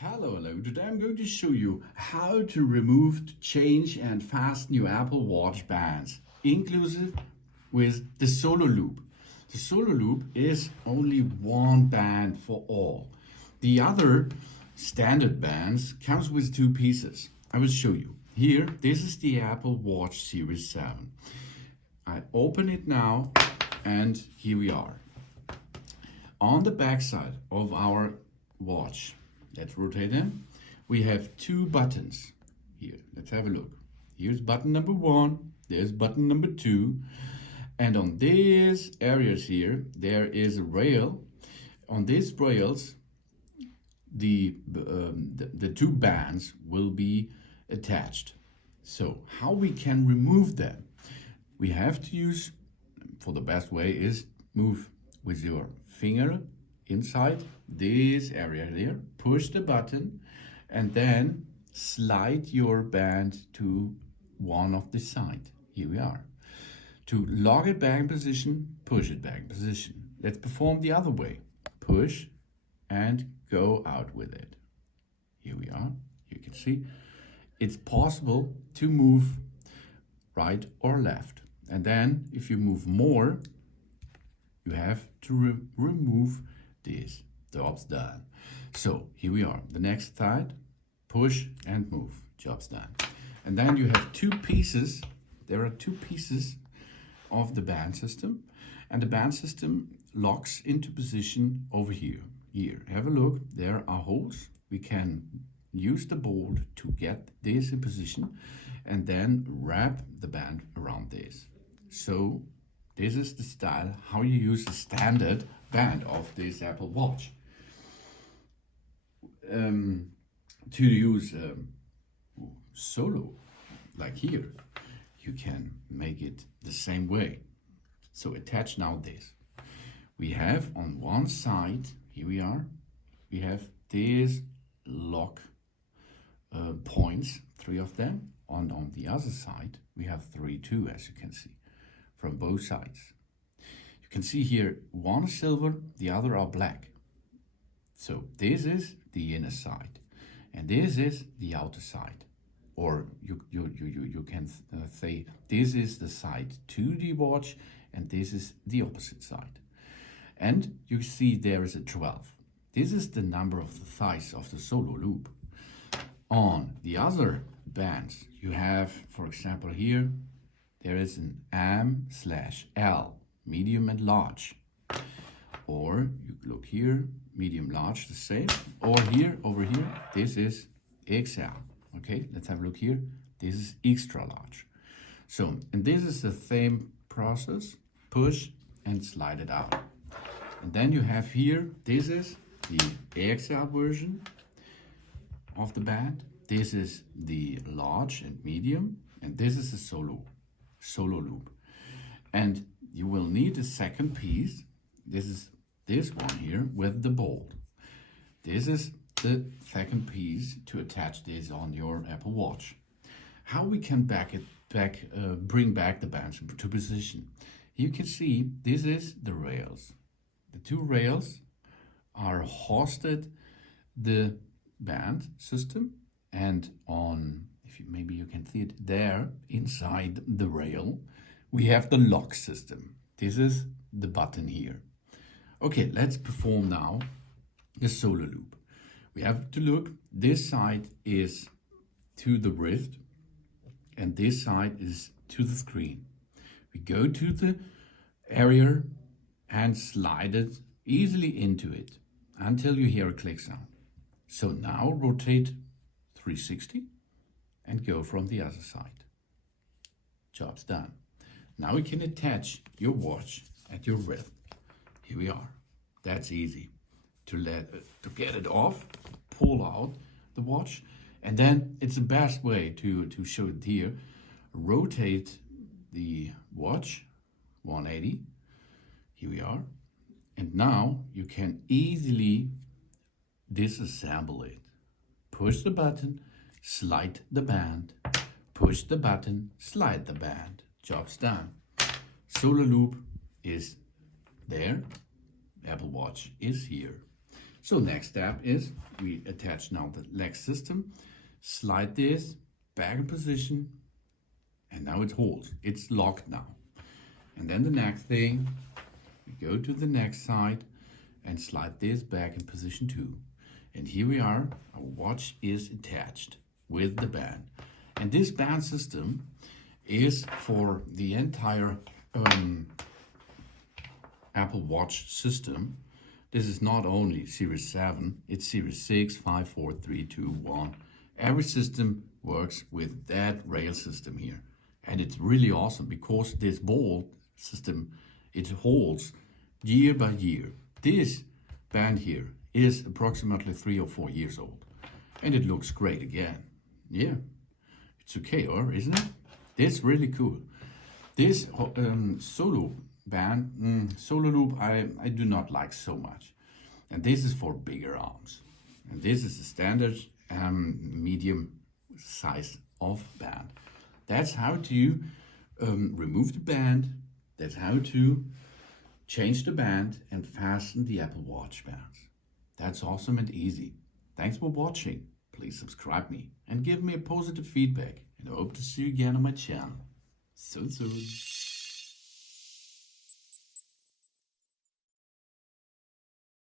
Hello. Today I'm going to show you how to remove, change and fasten your Apple Watch bands, inclusive with the solo loop. The solo loop is only one band for all. The other standard bands comes with two pieces. I will show you. Here, this is the Apple Watch Series 7. I open it now and here we are. On the back side of our watch, let's rotate them. We have two buttons here. Let's have a look. Here's button number 1. There's button number 2. And on these areas here, there is a rail. On these rails, the two bands will be attached. So how we can remove them? We have to use, for the best way is move with your finger inside this area there, push the button and then slide your band to one of the side. Here we are. To lock it back in position, push it back in position. Let's perform the other way. Push and go out with it. Here we are. You can see it's possible to move right or left. And then if you move more, you have to remove this. Job's done. So here we are. The next side, push and move. Job's done. And then you have two pieces. There are two pieces of the band system. And the band system locks into position over here. Here, have a look. There are holes. We can use the bolt to get this in position and then wrap the band around this. So this is the style how you use the standard band of this Apple Watch. To use solo, like here, you can make it the same way. So attach now this. We have on one side, here we are, we have these lock points, 3 of them. On the other side, we have 3 too, as you can see, from both sides. You can see here, one is silver, the other are black. So this is the inner side, and this is the outer side. Or you can say this is the side to the watch, and this is the opposite side. And you see there is a 12. This is the number of the thighs of the solo loop. On the other bands, you have, for example, here, there is an M/L, medium and large. Or you look here, medium, large, the same. Or here, over here, this is XL. Okay, let's have a look here. This is extra large. So, and this is the same process. Push and slide it out. And then you have here, this is the XL version of the band. This is the large and medium. And this is the solo loop. And you will need a second piece. This is this one here with the bolt. This is the second piece to attach this on your Apple Watch. How we can bring back the bands into position. You can see this is the rails. The two rails are hosted the band system, and on, maybe you can see it there inside the rail, we have the lock system. This is the button here. Okay, let's perform now the solo loop. We have to look, this side is to the wrist and this side is to the screen. We go to the area and slide it easily into it until you hear a click sound. So now rotate 360 and go from the other side. Job's done. Now you can attach your watch at your wrist. Here we are. That's easy. To get it off, pull out the watch, and then it's the best way to show it here. Rotate the watch 180. Here we are. And now you can easily disassemble it. Push the button, slide the band. Push the button, slide the band. Job's done. Solo loop is there. Apple Watch is here. So next step is we attach now the leg system, slide this back in position, and now it holds. It's locked now. And then the next thing, we go to the next side and slide this back in position too. And here we are, our watch is attached with the band. And this band system is for the entire Apple Watch system. This is not only Series 7, it's Series 6, 5, 4, 3, 2, 1. Every system works with that rail system here. And it's really awesome because this ball system, it holds year by year. This band here is approximately 3 or 4 years old. And it looks great again. Yeah, it's okay, or isn't it? It's really cool. This solo band, solo loop, I do not like so much. And this is for bigger arms. And this is the standard medium size of band. That's how to remove the band. That's how to change the band and fasten the Apple Watch bands. That's awesome and easy. Thanks for watching. Please subscribe me and give me a positive feedback. And I hope to see you again on my channel so soon.